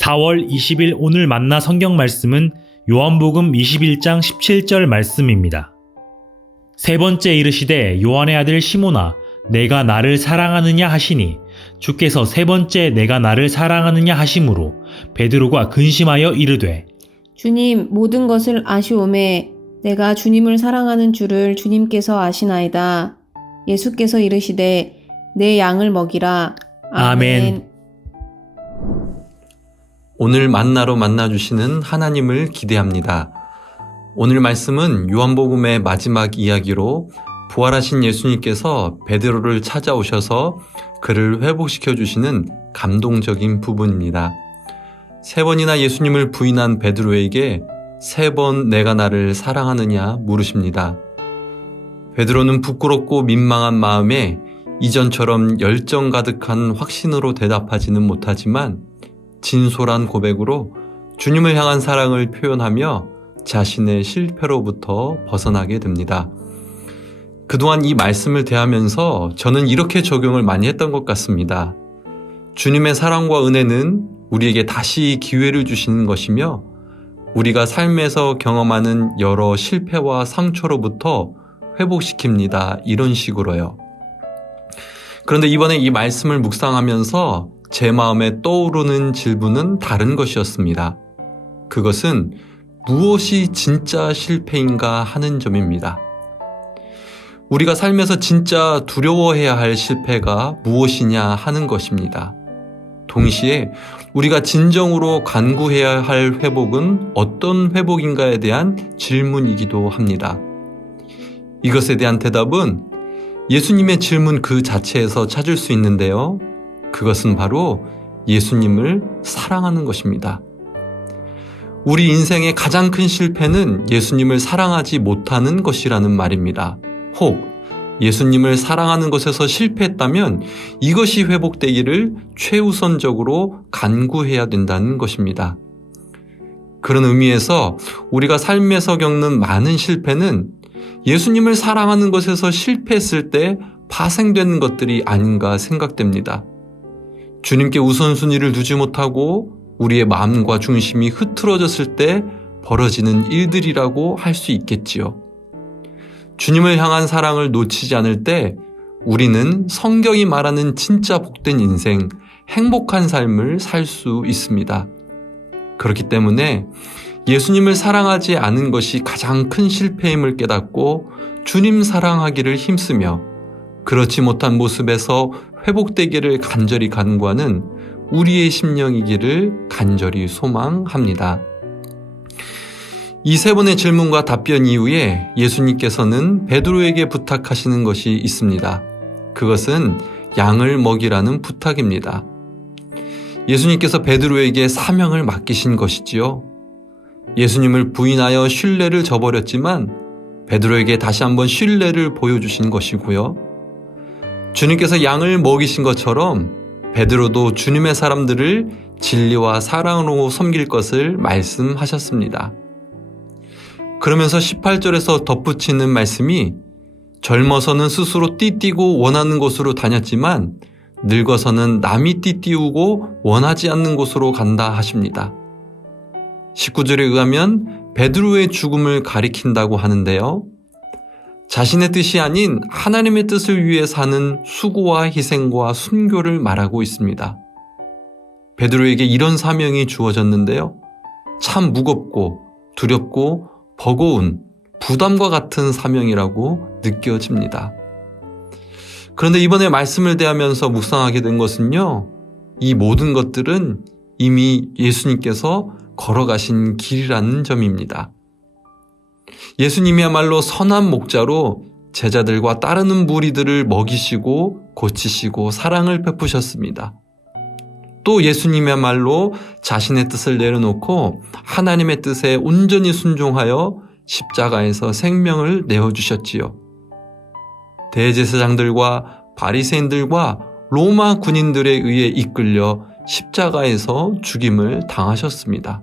4월 20일 오늘 만나 성경 말씀은 요한복음 21장 17절 말씀입니다. 세 번째 이르시되 요한의 아들 시몬아 내가 나를 사랑하느냐 하시니 주께서 세 번째 내가 나를 사랑하느냐 하심으로 베드로가 근심하여 이르되 주님, 모든 것을 아시오매 내가 주님을 사랑하는 줄을 주님께서 아시나이다. 예수께서 이르시되 내 양을 먹이라. 아멘. 오늘 만나로 만나주시는 하나님을 기대합니다. 오늘 말씀은 요한복음의 마지막 이야기로 부활하신 예수님께서 베드로를 찾아오셔서 그를 회복시켜 주시는 감동적인 부분입니다. 세 번이나 예수님을 부인한 베드로에게 세 번 내가 나를 사랑하느냐 물으십니다. 베드로는 부끄럽고 민망한 마음에 이전처럼 열정 가득한 확신으로 대답하지는 못하지만 진솔한 고백으로 주님을 향한 사랑을 표현하며 자신의 실패로부터 벗어나게 됩니다. 그동안 이 말씀을 대하면서 저는 이렇게 적용을 많이 했던 것 같습니다. 주님의 사랑과 은혜는 우리에게 다시 기회를 주시는 것이며 우리가 삶에서 경험하는 여러 실패와 상처로부터 회복시킵니다. 이런 식으로요. 그런데 이번에 이 말씀을 묵상하면서 제 마음에 떠오르는 질문은 다른 것이었습니다. 그것은 무엇이 진짜 실패인가 하는 점입니다. 우리가 삶에서 진짜 두려워해야 할 실패가 무엇이냐 하는 것입니다. 동시에 우리가 진정으로 간구해야 할 회복은 어떤 회복인가에 대한 질문이기도 합니다. 이것에 대한 대답은 예수님의 질문 그 자체에서 찾을 수 있는데요. 그것은 바로 예수님을 사랑하는 것입니다. 우리 인생의 가장 큰 실패는 예수님을 사랑하지 못하는 것이라는 말입니다. 혹 예수님을 사랑하는 것에서 실패했다면 이것이 회복되기를 최우선적으로 간구해야 된다는 것입니다. 그런 의미에서 우리가 삶에서 겪는 많은 실패는 예수님을 사랑하는 것에서 실패했을 때 파생되는 것들이 아닌가 생각됩니다. 주님께 우선순위를 두지 못하고 우리의 마음과 중심이 흐트러졌을 때 벌어지는 일들이라고 할 수 있겠지요. 주님을 향한 사랑을 놓치지 않을 때 우리는 성경이 말하는 진짜 복된 인생, 행복한 삶을 살 수 있습니다. 그렇기 때문에 예수님을 사랑하지 않은 것이 가장 큰 실패임을 깨닫고 주님 사랑하기를 힘쓰며 그렇지 못한 모습에서 회복되기를 간절히 간구하는 우리의 심령이기를 간절히 소망합니다. 이 세 번의 질문과 답변 이후에 예수님께서는 베드로에게 부탁하시는 것이 있습니다. 그것은 양을 먹이라는 부탁입니다. 예수님께서 베드로에게 사명을 맡기신 것이지요. 예수님을 부인하여 신뢰를 저버렸지만 베드로에게 다시 한번 신뢰를 보여주신 것이고요. 주님께서 양을 먹이신 것처럼 베드로도 주님의 사람들을 진리와 사랑으로 섬길 것을 말씀하셨습니다. 그러면서 18절에서 덧붙이는 말씀이 젊어서는 스스로 띠띠고 원하는 곳으로 다녔지만 늙어서는 남이 띠띠우고 원하지 않는 곳으로 간다 하십니다. 19절에 의하면 베드로의 죽음을 가리킨다고 하는데요. 자신의 뜻이 아닌 하나님의 뜻을 위해 사는 수고와 희생과 순교를 말하고 있습니다. 베드로에게 이런 사명이 주어졌는데요. 참 무겁고 두렵고 버거운 부담과 같은 사명이라고 느껴집니다. 그런데 이번에 말씀을 대하면서 묵상하게 된 것은요. 이 모든 것들은 이미 예수님께서 걸어가신 길이라는 점입니다. 예수님이야말로 선한 목자로 제자들과 따르는 무리들을 먹이시고 고치시고 사랑을 베푸셨습니다. 또 예수님이야말로 자신의 뜻을 내려놓고 하나님의 뜻에 온전히 순종하여 십자가에서 생명을 내어주셨지요. 대제사장들과 바리새인들과 로마 군인들에 의해 이끌려 십자가에서 죽임을 당하셨습니다.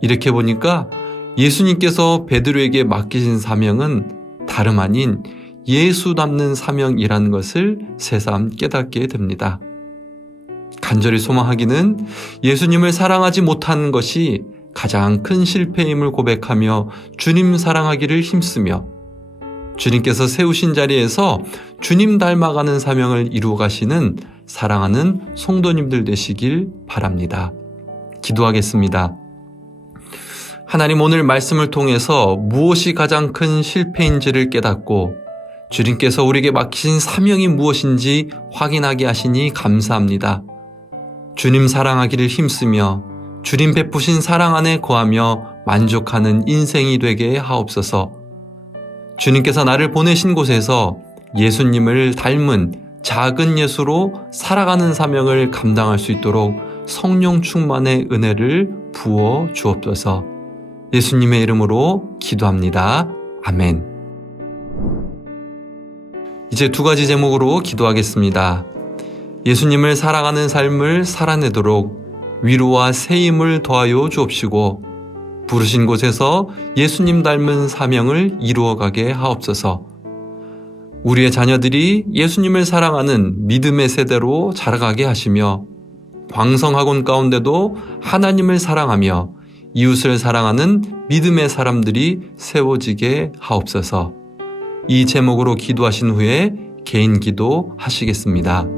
이렇게 보니까 예수님께서 베드로에게 맡기신 사명은 다름 아닌 예수 닮는 사명이라는 것을 새삼 깨닫게 됩니다. 간절히 소망하기는 예수님을 사랑하지 못한 것이 가장 큰 실패임을 고백하며 주님 사랑하기를 힘쓰며 주님께서 세우신 자리에서 주님 닮아가는 사명을 이루어 가시는 사랑하는 성도님들 되시길 바랍니다. 기도하겠습니다. 하나님, 오늘 말씀을 통해서 무엇이 가장 큰 실패인지를 깨닫고 주님께서 우리에게 맡기신 사명이 무엇인지 확인하게 하시니 감사합니다. 주님 사랑하기를 힘쓰며 주님 베푸신 사랑 안에 거하며 만족하는 인생이 되게 하옵소서. 주님께서 나를 보내신 곳에서 예수님을 닮은 작은 예수로 살아가는 사명을 감당할 수 있도록 성령 충만의 은혜를 부어 주옵소서. 예수님의 이름으로 기도합니다. 아멘. 이제 두 가지 제목으로 기도하겠습니다. 예수님을 사랑하는 삶을 살아내도록 위로와 세임을 더하여 주옵시고 부르신 곳에서 예수님 닮은 사명을 이루어가게 하옵소서. 우리의 자녀들이 예수님을 사랑하는 믿음의 세대로 자라가게 하시며 광성학원 가운데도 하나님을 사랑하며 이웃을 사랑하는 믿음의 사람들이 세워지게 하옵소서. 이 제목으로 기도하신 후에 개인 기도 하시겠습니다.